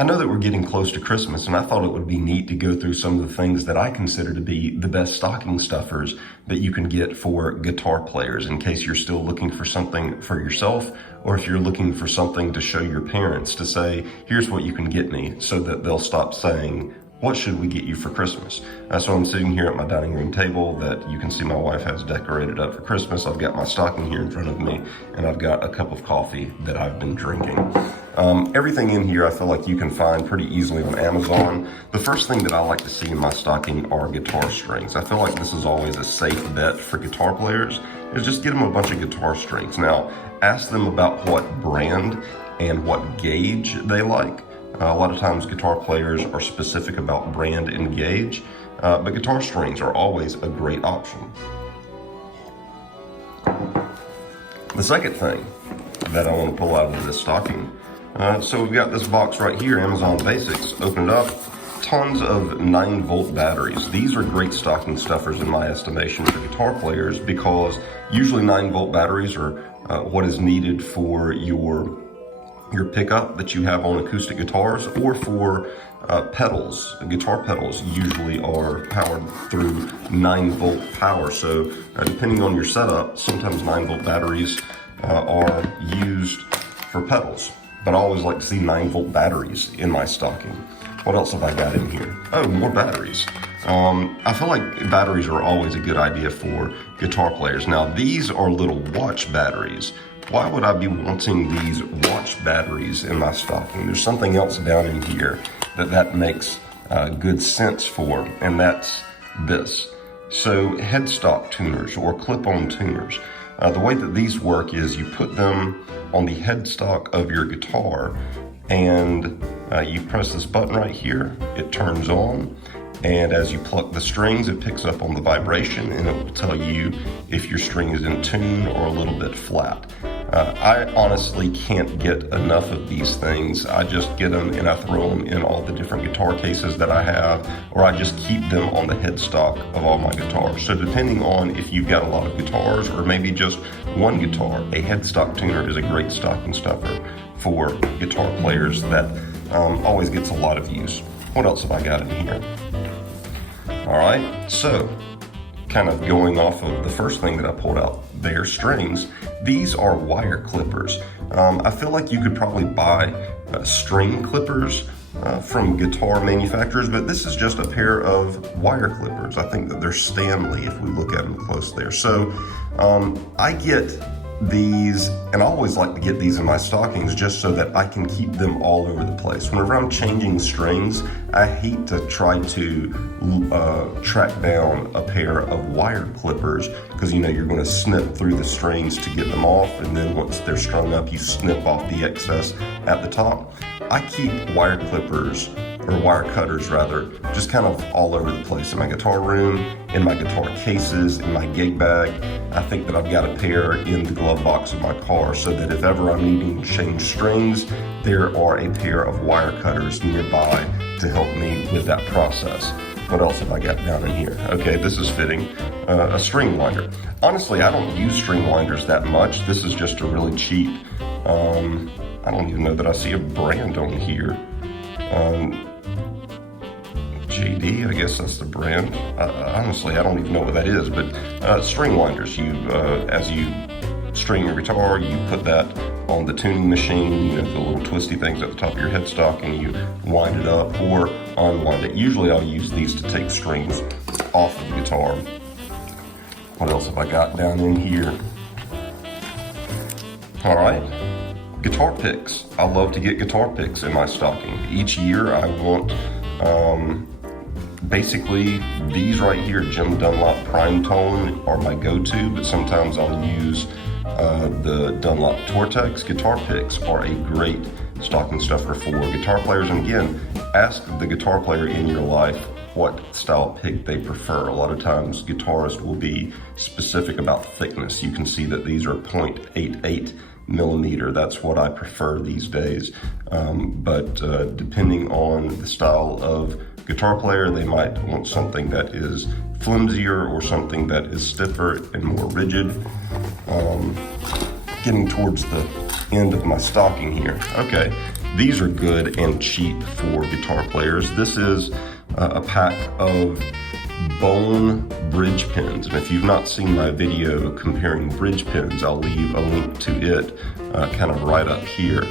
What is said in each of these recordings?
I know that we're getting close to Christmas, and I thought it would be neat to go through some of the things that I consider to be the best stocking stuffers that you can get for guitar players, in case you're still looking for something for yourself, or if you're looking for something to show your parents to say, here's what you can get me, so that they'll stop saying, what should we get you for Christmas? So I'm sitting here at my dining room table that you can see my wife has decorated up for Christmas. I've got my stocking here in front of me, and I've got a cup of coffee that I've been drinking. Everything in here I feel like you can find pretty easily on Amazon. The first thing that I like to see in my stocking are guitar strings. I feel like this is always a safe bet for guitar players, is just get them a bunch of guitar strings. Now, ask them about what brand and what gauge they like. A lot of times guitar players are specific about brand and gauge, but guitar strings are always a great option. The second thing that I want to pull out of this stocking, so we've got this box right here, Amazon Basics. Open it up, tons of 9-volt batteries. These are great stocking stuffers in my estimation for guitar players, because usually 9-volt batteries are what is needed for your pickup that you have on acoustic guitars, or for pedals. Guitar pedals usually are powered through 9-volt power. So depending on your setup, sometimes 9-volt batteries are used for pedals. But I always like to see 9-volt batteries in my stocking. What else have I got in here? Oh, more batteries. I feel like batteries are always a good idea for guitar players. Now, these are little watch batteries. Why would I be wanting these watch batteries in my stocking? There's something else down in here that makes good sense for, and that's this. So headstock tuners or clip-on tuners. The way that these work is you put them on the headstock of your guitar, and you press this button right here, it turns on, and as you pluck the strings, it picks up on the vibration, and it will tell you if your string is in tune or a little bit flat. I honestly can't get enough of these things. I just get them and I throw them in all the different guitar cases that I have, or I just keep them on the headstock of all my guitars. So depending on if you've got a lot of guitars or maybe just one guitar, a headstock tuner is a great stocking stuffer for guitar players that always gets a lot of use. What else have I got in here? All right, so kind of going off of the first thing that I pulled out there, strings. These are wire clippers. I feel like you could probably buy string clippers from guitar manufacturers, but this is just a pair of wire clippers. I think that they're Stanley if we look at them close there. So I get these, and I always like to get these in my stockings just so that I can keep them all over the place. Whenever I'm changing strings, I hate to try to track down a pair of wire clippers, because you know you're going to snip through the strings to get them off, and then once they're strung up, you snip off the excess at the top. I keep wire clippers, or wire cutters rather, just kind of all over the place in my guitar room, in my guitar cases, in my gig bag. I think that I've got a pair in the glove box of my car, so that if ever I'm needing to change strings, there are a pair of wire cutters nearby to help me with that process. What else have I got down in here? Okay, this is fitting. A string winder. Honestly, I don't use string winders that much. This is just a really cheap, I don't even know that I see a brand on here. JD, I guess that's the brand. Honestly, I don't even know what that is, but string winders. As you string your guitar, you put that on the tuning machine, you know, the little twisty things at the top of your headstock, and you wind it up or unwind it. Usually I'll use these to take strings off of the guitar. What else have I got down in here? All right. Guitar picks. I love to get guitar picks in my stocking. Each year I want, basically these right here, Jim Dunlop Prime Tone are my go-to, but sometimes I'll use the Dunlop Tortex. Guitar picks are a great stocking stuffer for guitar players. And again, ask the guitar player in your life what style pick they prefer. A lot of times guitarists will be specific about thickness. You can see that these are 0.88 millimeter. That's what I prefer these days. But depending on the style of guitar player, they might want something that is flimsier or something that is stiffer and more rigid. Getting towards the end of my stocking here. Okay, These are good and cheap for guitar players. This is a pack of bone bridge pins, and if you've not seen my video comparing bridge pins, I'll leave a link to it kind of right up here.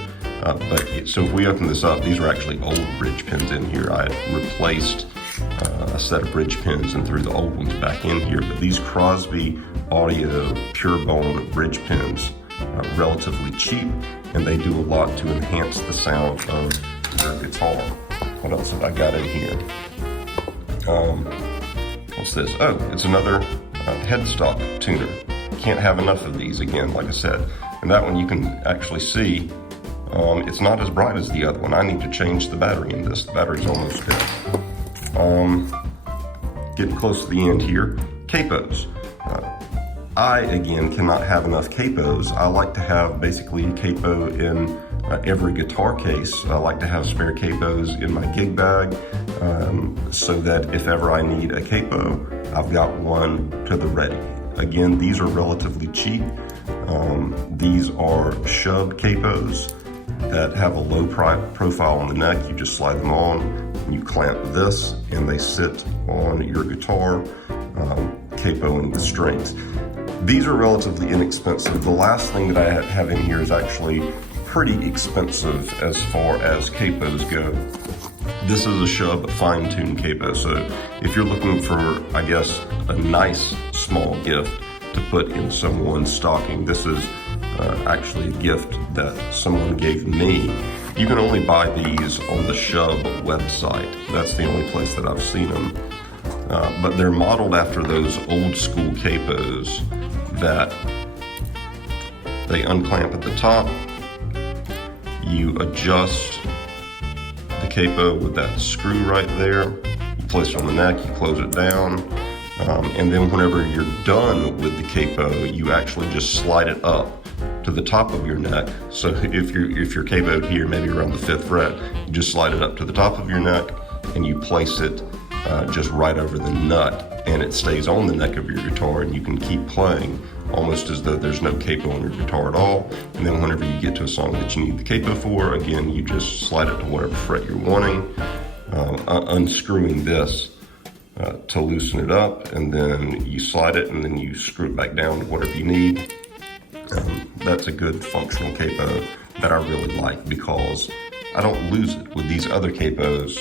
So if we open this up, these are actually old bridge pins in here. I replaced a set of bridge pins and threw the old ones back in here, but these Crosby Audio Pure Bone bridge pins are relatively cheap, and they do a lot to enhance the sound of your guitar. What else have I got in here? What's this? Oh, it's another headstock tuner. Can't have enough of these, again, like I said. And that one you can actually see, it's not as bright as the other one. I need to change the battery in this. The battery's almost dead. Getting close to the end here. Capos. I, again, cannot have enough capos. I like to have basically a capo in every guitar case. I like to have spare capos in my gig bag so that if ever I need a capo, I've got one to the ready. Again, these are relatively cheap. These are shub capos that have a low profile on the neck. You just slide them on, you clamp this, and they sit on your guitar, capoing the strings. These are relatively inexpensive. The last thing that I have in here is actually pretty expensive as far as capos go. This is a Shub fine-tuned capo, so if you're looking for, I guess, a nice small gift to put in someone's stocking, this is actually a gift that someone gave me. You can only buy these on the Shub website. That's the only place that I've seen them. But they're modeled after those old school capos that they unclamp at the top. You adjust the capo with that screw right there. You place it on the neck, you close it down. And then whenever you're done with the capo, you actually just slide it up to the top of your neck. So if you're capoed here, maybe around the 5th fret, you just slide it up to the top of your neck and you place it just right over the nut, and it stays on the neck of your guitar, and you can keep playing almost as though there's no capo on your guitar at all. And then whenever you get to a song that you need the capo for, again, you just slide it to whatever fret you're wanting, unscrewing this to loosen it up, and then you slide it and then you screw it back down to whatever you need. That's a good functional capo that I really like because I don't lose it with these other capos.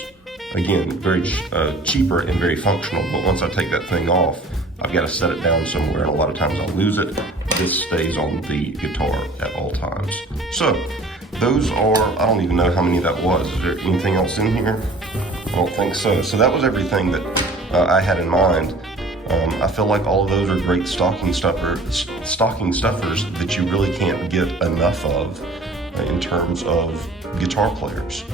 Again, very cheaper and very functional, but once I take that thing off, I've got to set it down somewhere, and a lot of times I'll lose it. This stays on the guitar at all times. So, those are, I don't even know how many that was. Is there anything else in here? I don't think so. So that was everything that I had in mind. I feel like all of those are great stocking stuffers that you really can't get enough of in terms of guitar players.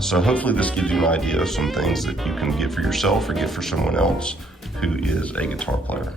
So hopefully this gives you an idea of some things that you can get for yourself or get for someone else who is a guitar player.